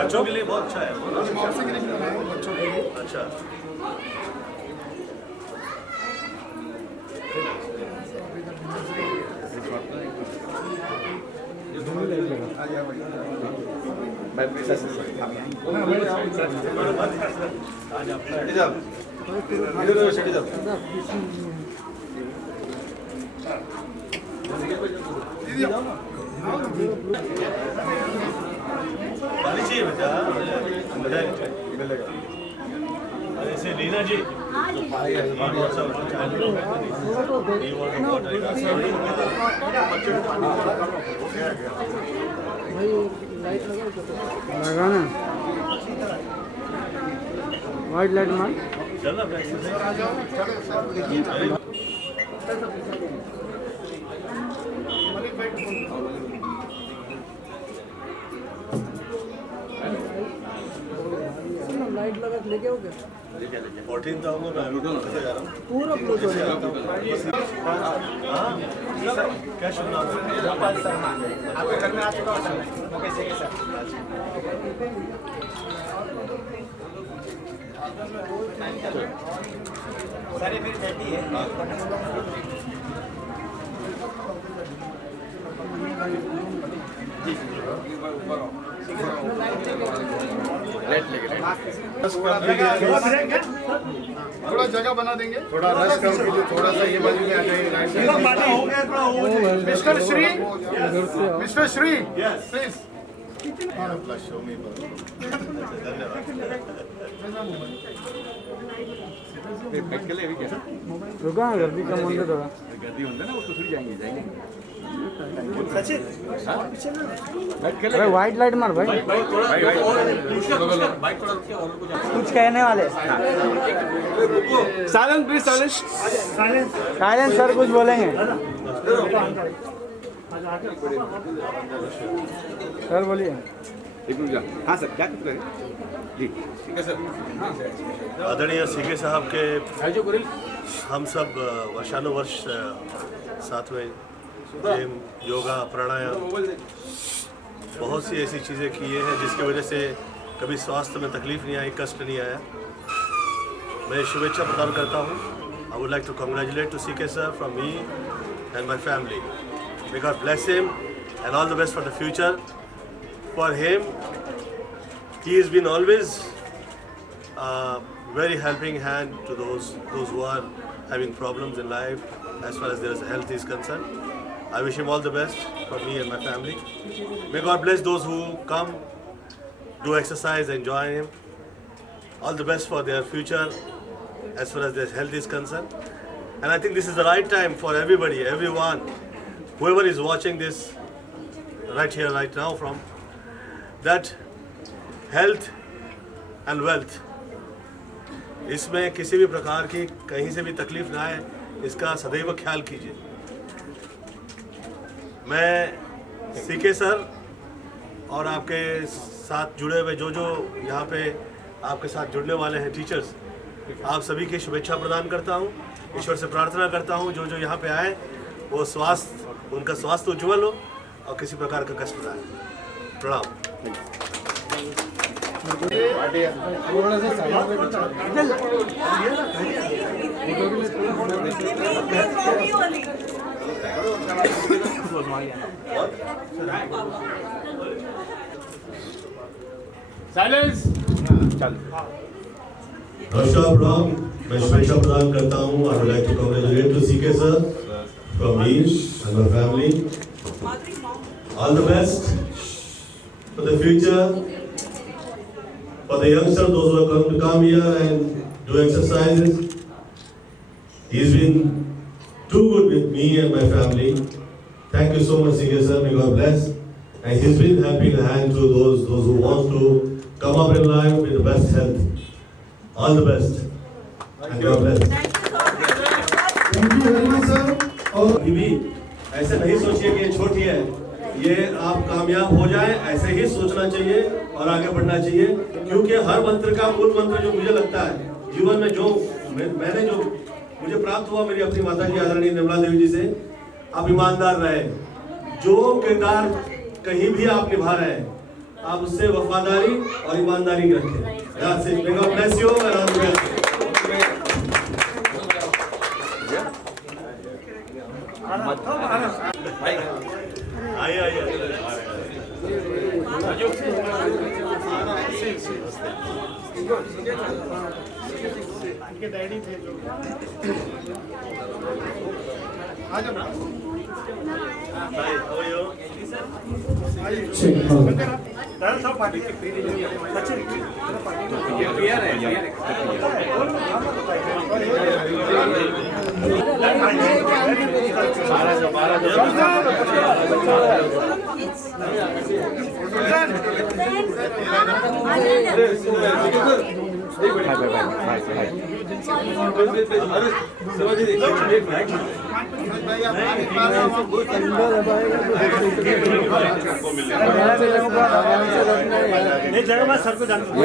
बच्चों के लिए बहुत अच्छा है। बच्चों के लिए अच्छा, पानी चाहिए बेटा, ऐसे लीना जी लगाना वाइट लाइट मार चलना लाइट लगा के लेके आओ क्या 14 था मैं कैसे जा रहा हूँ पूरा क्लोज हो जाएगा क्या शुभ नाम है? आपके घर में आ चुका हूँ सर। ओके सर सर ये मेरी बेटी है। थोड़ा जगह बना देंगे, थोड़ा रश कम कीजिए, थोड़ा सा ये बाजू में आ जाइए। Mister Shri, mister Shri please. रुका गर्दी कम होने थोड़ा गर्दी होता है ना, उसको थोड़ी जाएंगे अरे वाइट लाइट मार भाई कुछ कहने वाले silence please, silence. Silence sir कुछ बोलेंगे सर बोलिए एक मिनट। हाँ सर, क्या कर रहे हैं जी? ठीक है सर। आदरणीय सीके साहब के हम सब वर्षानुवर्ष साथ में जिम, योगा, प्राणायाम, बहुत सी ऐसी चीज़ें किए हैं जिसकी वजह से कभी स्वास्थ्य में तकलीफ नहीं आई, कष्ट नहीं आया। मैं शुभेच्छा प्रदान करता हूँ। I would like to congratulate to CK sir from me and my family. May God bless him and all the best for the future. For him he has been always very helping hand to those who are having problems in life as far as their health is concerned. I wish him all the best for me and my family. May God bless those who come, do exercise, and join him. All the best for their future as far as their health is concerned. And I think this is the right time for everybody, everyone, whoever is watching this right here, right now from, that health and wealth, इसमें किसी भी प्रकार की कहीं से भी तकलीफ ना आए, इसका सदैव ख्याल कीजिए। मैं सीके सर और आपके साथ जुड़े हुए जो यहाँ पे आपके साथ जुड़ने वाले हैं टीचर्स, आप सभी की शुभेच्छा प्रदान करता हूँ। ईश्वर से प्रार्थना करता हूँ जो यहाँ पे आए वो उनका स्वास्थ्य उज्ज्वल हो और किसी प्रकार का कष्ट ना आए। प्रणाम। थोड़ा सा साइलेंस। नमस्कार, प्रणाम। मैं शुभेच्छा प्रदान करता हूँ। I would like to congratulate to CK sir from me and my family. All the best for the future, for the youngsters, those who are going to come here and do exercises. He's been too good with me and my family. Thank you so much, Singh sir. May God bless. And he's been helping a hand to those who want to come up in life with the best health. All the best. And God bless. Thank you very much sir। और भी ऐसे नहीं सोचिए कि ये छोटी है, ये आप कामयाब हो जाए, ऐसे ही सोचना चाहिए और आगे बढ़ना चाहिए। क्योंकि हर मंत्र का मूल मंत्र जो मुझे लगता है जीवन में, जो मैंने जो मुझे प्राप्त हुआ मेरी अपनी माता जी आदरणीय निर्मला देवी जी से, आप ईमानदार रहे। जो किरदार कहीं भी आप निभा रहे हैं, आप उससे वफादारी और ईमानदारी रखें। That's it. May God bless you and all the best. आइए इनके डैडी थे जो आ जाओ Hi, how are you? एक जगह मैं सर को जानता हूँ।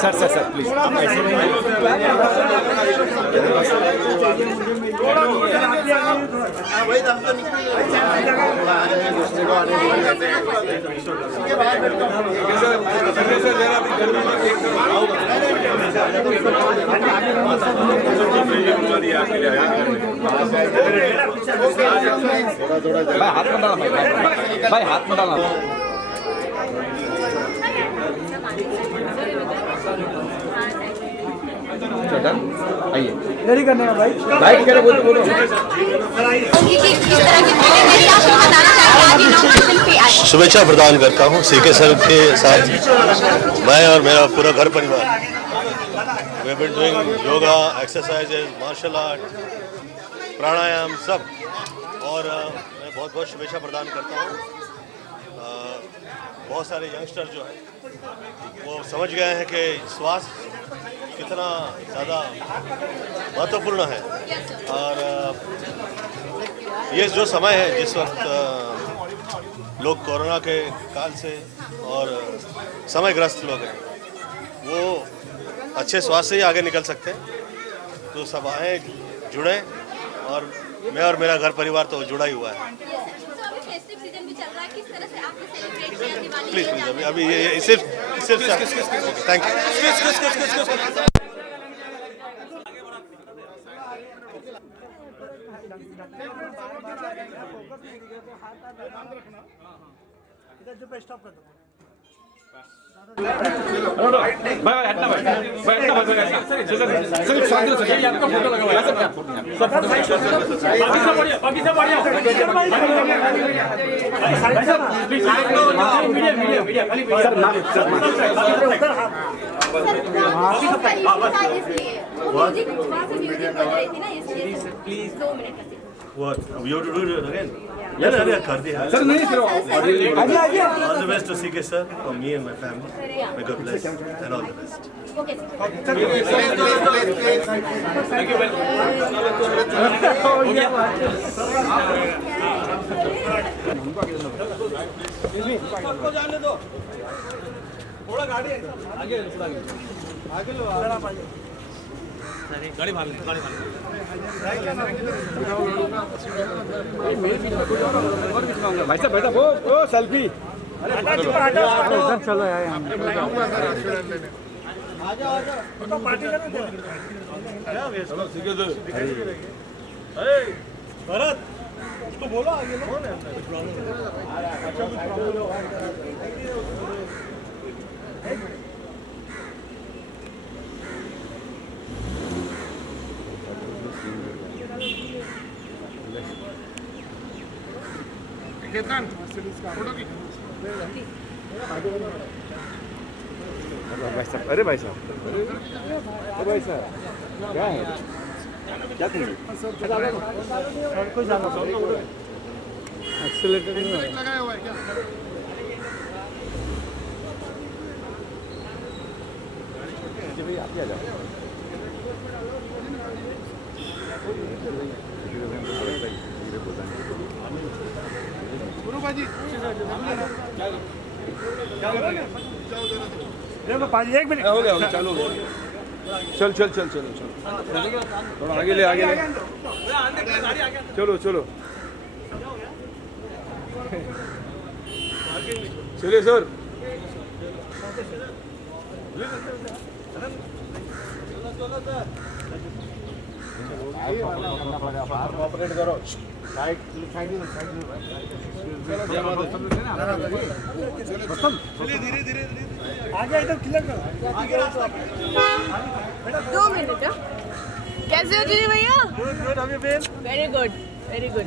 सर प्लीज आप ऐसे भाई हाथ में डालना भाई हाथ में डालना आइए रेडी करने का भाई भाई क्या बोलो बोलो शुभेच्छा प्रदान करता हूँ सीके सर के साथ मैं और मेरा पूरा घर परिवार we have been doing yoga exercises martial art pranayama सब और मैं बहुत बहुत शुभेच्छा प्रदान करता हूँ। बहुत सारे यंगस्टर जो है वो समझ गए हैं कि स्वास्थ्य कितना ज़्यादा महत्वपूर्ण है और ये जो समय है जिस वक्त लोग कोरोना के काल से और समयग्रस्त लोग हैं वो अच्छे स्वास्थ्य से ही आगे निकल सकते हैं। तो सब आए जुड़े और मैं और मेरा घर परिवार तो जुड़ा ही हुआ है। प्लीज अभी ये सिर्फ थैंक यू। स्टॉप कर दो। भाई हटना भाई हटना सर शांति से ये आपका फोटो लगा हुआ है सर फोटो बाकी सब बढ़िया प्लीज मीडिया खाली please 2 minute What? You have to do it again? Yeah, कर दिया। सर नहीं sir All the best to CK sir from me and my family. May God bless and all the best. Okay. Thank you सबको जाने दो। थोड़ा गाड़ी आगे आगे लो आप आइए। गाड़ी भाग गाड़ी भाग भाई साहब बैठा वो सेल्फी इधर चलो यार आ जाओ तो पार्टी करो भरत उसको बोलो आगे भाई साहब अरे भाई साहब क्या है क्या करेंगे कोई जाना एक्सीलेटर नहीं है लगाया हुआ है क्या भाई आप ही आ जाओ गुरु भाजी एक मिनट हो गया चालू चल चल चल चलो चलो थोड़ा आगे ले चलो चलो चलिए सर कॉपरेट करो साइड साइड धीरे धीरे आगे एकदम क्लियर करो 2 मिनट। कैसे हो जी भैया? गुड गुड अभी well very good very good.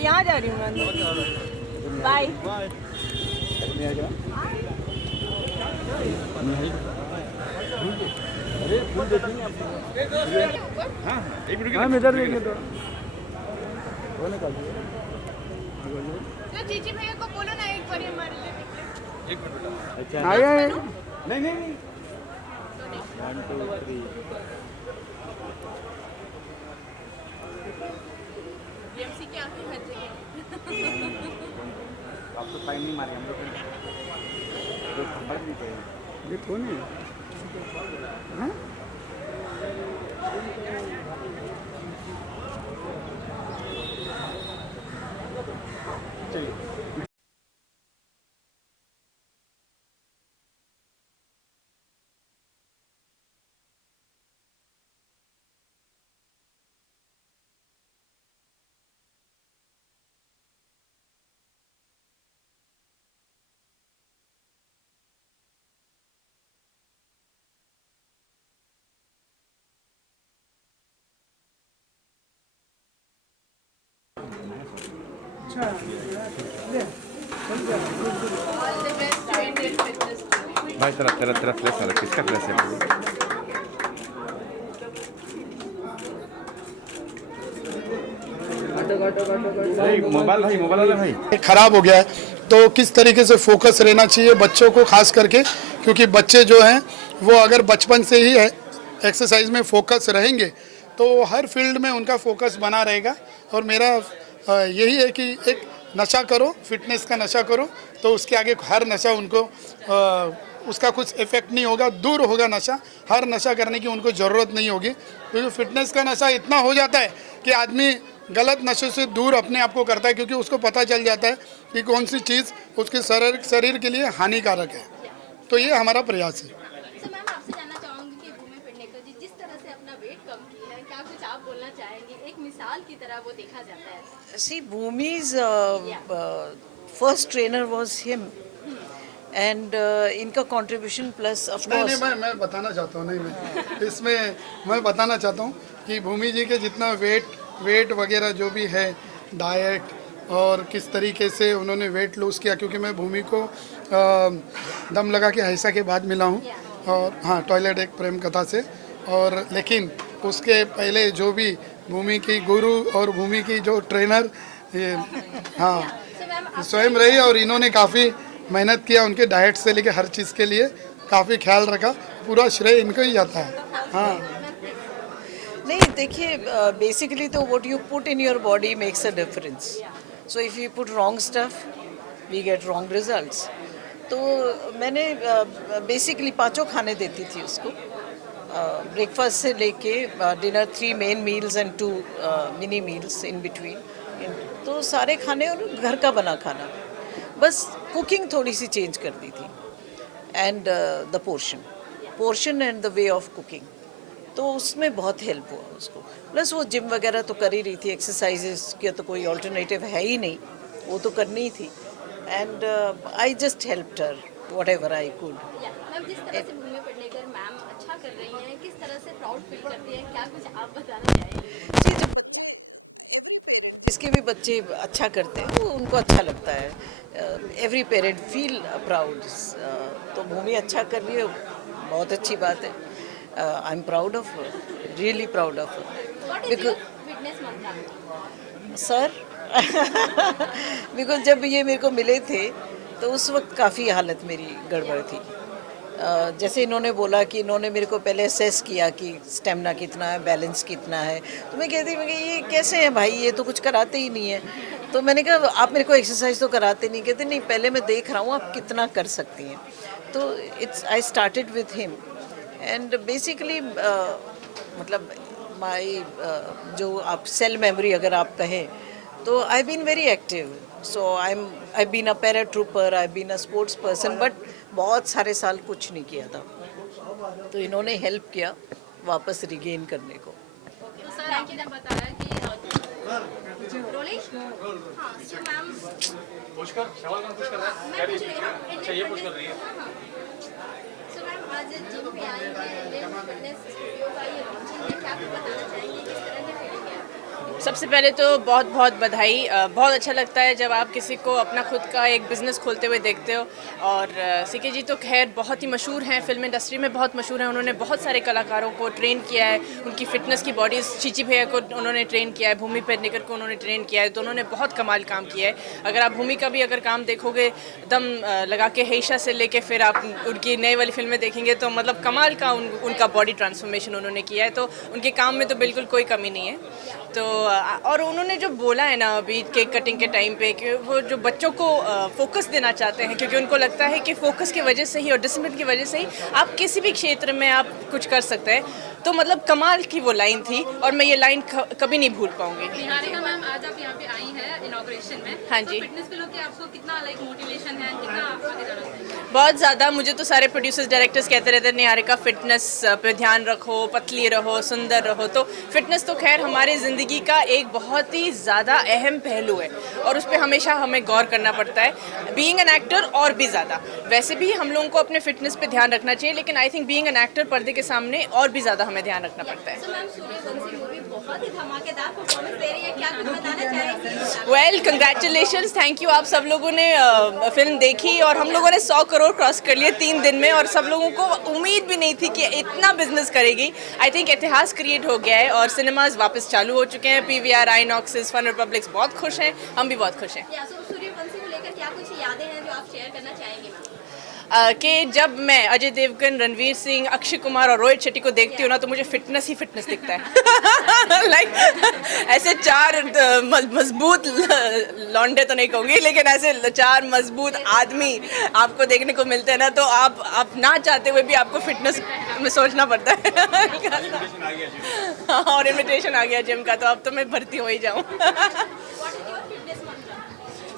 यहाँ जा रही हूँ मैं। बाय। हम इधर देखिए तो चीची भैया को बोलो ना एक बार हमारे लिए। आगे नहीं नहीं नहीं बीएमसी की आंखें हर जगह। आप तो टाइम नहीं मारे हम लोग ये कौन है? हाँ? All the best to Indian fitness. भाई तेरा तेरा तेरा फ्लैश वाला किसका फ्लैश है भाई मोबाइल वाला भाई खराब हो गया है, तो किस तरीके से फोकस रहना चाहिए बच्चों को, खास करके क्योंकि बच्चे जो हैं वो अगर बचपन से ही एक्सरसाइज में फोकस रहेंगे तो हर फील्ड में उनका फोकस बना रहेगा। और मेरा यही है कि एक नशा करो, फिटनेस का नशा करो, तो उसके आगे हर नशा उनको उसका कुछ इफेक्ट नहीं होगा, दूर होगा नशा। हर नशा करने की उनको ज़रूरत नहीं होगी, क्योंकि फिटनेस का नशा इतना हो जाता है कि आदमी गलत नशे से दूर अपने आप को करता है, क्योंकि उसको पता चल जाता है कि कौन सी चीज़ उसके शरीर के लिए हानिकारक है। तो ये हमारा प्रयास है। तो मैम आपसे जानना चाहूंगी कि भूमि पेडनेकर जी जिस तरह से अपना वेट कम किया है, क्या कुछ आप बोलना चाहेंगे? एक मिसाल की तरह वो देखा जाता है। See, Bhumi's first trainer was him, and इनका contribution plus of नहीं course. मैं बताना चाहता हूँ, नहीं मैं इसमें मैं बताना चाहता हूँ कि भूमि जी के जितना वेट वगैरह जो भी है, डाइट और किस तरीके से उन्होंने वेट लूज़ किया, क्योंकि मैं भूमि को दम लगा के हईसा के बाद मिला हूँ, और हाँ टॉयलेट एक प्रेम कथा से। और लेकिन उसके पहले जो भी भूमि की गुरु और भूमि की जो ट्रेनर ये हाँ स्वयं रही, और इन्होंने काफ़ी मेहनत किया, उनके डाइट से लेके हर चीज़ के लिए काफ़ी ख्याल रखा, पूरा श्रेय इनको ही जाता है। हाँ नहीं देखिए, बेसिकली तो what you put in your body makes a difference. So if you put wrong stuff, we get wrong results. तो मैंने बेसिकली 5 खाने देती थी उसको, ब्रेकफास्ट से लेके dinner, 3 main meals and 2 mini meals in between. तो सारे खाने और घर का बना खाना, बस कुकिंग थोड़ी सी चेंज कर दी थी, and the portion and the way of cooking, तो उसमें बहुत हेल्प हुआ उसको। प्लस वो जिम वगैरह तो कर ही रही थी, एक्सरसाइजेस के तो कोई ऑल्टरनेटिव है ही नहीं, वो तो करनी ही थी, and I just helped her what ever I could. Ma'am जिस तरह से भूमि पेडनेकर मैम अच्छा कर रही हैं, किस तरह से प्राउड फील करती हैं, क्या कुछ आप बताना चाहेंगे? जी, जब इसके भी बच्चे अच्छा करते हैं वो उनको अच्छा लगता है, एवरी पेरेंट फील प्राउड। तो भूमि अच्छा कर रही है, बहुत अच्छी बात है। I am proud of her, really proud of her. Fitness मंत्र सर बिकॉज जब ये मेरे को मिले थे तो उस वक्त काफ़ी हालत मेरी गड़बड़ थी। जैसे इन्होंने बोला कि इन्होंने मेरे को पहले असेस किया कि स्टेमिना कितना है, बैलेंस कितना है, तो मैं कहती ये कैसे है भाई, ये तो कुछ कराते ही नहीं है। तो मैंने कहा आप मेरे को एक्सरसाइज तो कराते नहीं? कहते नहीं, पहले मैं देख रहा हूँ आप कितना कर सकती हैं। तो I started with him, and basically मतलब माई जो आप सेल मेमोरी अगर आप कहें तो I been very active. So I been a paratrooper, I been a sports person, but बहुत सारे साल कुछ नहीं किया था, तो इन्होंने हेल्प किया वापस रिगेन करने को। तो सर आपने बताया कि रोलिंग हाँ सो मैम पुश कर, सवाल कौन पुश कर रहा है? मैं पूछ रही हूँ अच्छा, ये पुश कर रही है। सो मैम आज जिम पे आई हैं फिटनेस स्टूडियो का ये लॉन्चिंग है, क्या आप बताना चाहेंगे किस तरह की फीलिंग है? सबसे पहले तो बहुत बहुत बधाई। बहुत अच्छा लगता है जब आप किसी को अपना खुद का एक बिज़नेस खोलते हुए देखते हो। और सीके जी तो खैर बहुत ही मशहूर हैं, फिल्म इंडस्ट्री में बहुत मशहूर हैं। उन्होंने बहुत सारे कलाकारों को ट्रेन किया है, उनकी फ़िटनेस की बॉडीज़, चीची भैया को उन्होंने ट्रेन किया है, भूमि पेडनेकर को उन्होंने ट्रेन किया है, तो उन्होंने बहुत कमाल काम किया है। अगर आप भूमि का भी अगर काम देखोगे, दम लगा के हेशा से लेके फिर आप उनकी नई वाली फिल्में देखेंगे तो मतलब कमाल का उनका बॉडी ट्रांसफॉर्मेशन उन्होंने किया है, तो उनके काम में तो बिल्कुल कोई कमी नहीं है। तो और उन्होंने जो बोला है ना अभी केक कटिंग के टाइम पे कि वो जो बच्चों को फोकस देना चाहते हैं, क्योंकि उनको लगता है कि फोकस की वजह से ही और डिसिप्लिन की वजह से ही आप किसी भी क्षेत्र में आप कुछ कर सकते हैं। तो मतलब कमाल की वो लाइन थी और मैं ये लाइन कभी नहीं भूल पाऊंगी। निहारिका मैम, आज आप यहाँ पे आई हैं इनॉग्रेशन में। हाँ जी। तो फिटनेस को लेकर आपको कितना लाइक मोटिवेशन है, कितना आप आगे जाना चाहिए? बहुत ज़्यादा। मुझे तो सारे प्रोड्यूसर्स डायरेक्टर्स कहते रहते हैं निहारिका फिटनेस पे ध्यान रखो, पतली रहो, सुंदर रहो। तो फिटनेस तो खैर हमारी ज़िंदगी का एक बहुत ही ज़्यादा अहम पहलू है और उस पर हमेशा हमें गौर करना पड़ता है। बीइंग एन एक्टर और भी ज़्यादा, वैसे भी हम लोगों को अपने फिटनेस पे ध्यान रखना चाहिए, लेकिन I think being an actor पर्दे के सामने और भी ज़्यादा हमें ध्यान रखना पड़ता है। सो मैम सूर्यवंशी मूवी बहुत ही धमाकेदार परफॉर्मेंस दे रही है, क्या कुछ बताना चाहेंगे? Well congratulations, thank you. आप सब लोगों ने फिल्म देखी और हम लोगों ने 100 करोड़ क्रॉस कर लिए 3 दिन में, और सब लोगों को उम्मीद भी नहीं थी कि इतना बिजनेस करेगी। आई थिंक इतिहास क्रिएट हो गया है और सिनेमाज वापस चालू हो चुके हैं। पीवीआर, आइनॉक्सेस, फन रिपब्लिक्स बहुत खुश हैं, हम भी बहुत खुश हैं। या सो सूर्यवंशी को लेकर क्या कुछ यादें हैं जो आप शेयर करना चाहेंगे मैम? कि जब मैं अजय देवगन, रणवीर सिंह, अक्षय कुमार और रोहित शेट्टी को देखती हूँ ना, तो मुझे फिटनेस ही फिटनेस दिखता है। लाइक ऐसे 4 मजबूत लौंडे तो नहीं कहूँगी, लेकिन ऐसे 4 मजबूत आदमी आपको देखने को मिलते हैं ना, तो आप ना चाहते हुए भी आपको फिटनेस में सोचना पड़ता है। और इन्विटेशन आ गया जिम का, तो अब तो मैं भर्ती हो ही जाऊँ।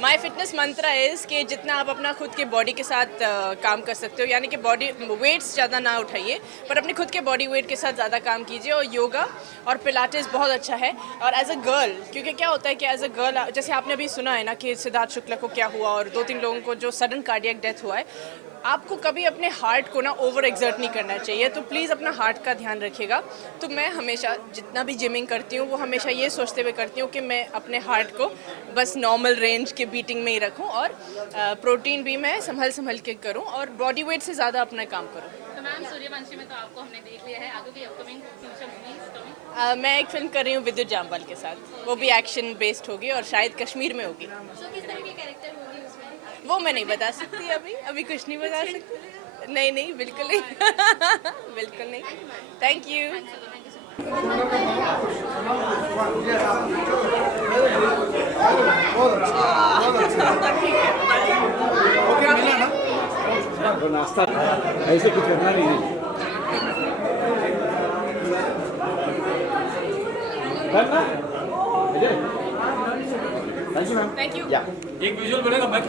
माई फिटनेस मंत्रा इज़ कि जितना आप अपना खुद के बॉडी के साथ काम कर सकते हो, यानी कि बॉडी वेट्स ज़्यादा ना उठाइए, पर अपने खुद के बॉडी वेट के साथ ज़्यादा काम कीजिए। और योगा और पिलाटेस बहुत अच्छा है। और एज अ गर्ल, क्योंकि क्या होता है कि एज अ गर्ल, जैसे आपने अभी सुना है ना कि सिद्धार्थ शुक्ला को क्या हुआ और 2-3 लोगों को जो सडन कार्डियक डेथ हुआ है, आपको कभी अपने हार्ट को ना ओवर एक्सर्ट नहीं करना चाहिए। तो प्लीज़ अपना हार्ट का ध्यान रखिएगा। तो मैं हमेशा जितना भी जिमिंग करती हूँ वो हमेशा ये सोचते हुए करती हूँ कि मैं अपने हार्ट को बस नॉर्मल रेंज के बीटिंग में ही रखूँ, और प्रोटीन भी मैं संभल के करूँ और बॉडी वेट से ज़्यादा अपना काम करूँ। तो मैम सूर्यवंशी में तो आपको हमने देख लिया है, आगे की अपकमिंग फ्यूचर मूवीज? मैं एक फिल्म कर रही हूँ विद्युत जामवाल के साथ, वो भी एक्शन बेस्ड होगी और शायद कश्मीर में होगी। सो किस तरह के कैरेक्टर होगी उसमें? वो मैं नहीं बता सकती, अभी कुछ नहीं बता सकती। नहीं, बिल्कुल नहीं। बिल्कुल नहीं। Thank you. नाश्ता ऐसे कुछ करना नहीं है। Thank you ma'am. Thank you. एक विजुअल बनेगा, मैं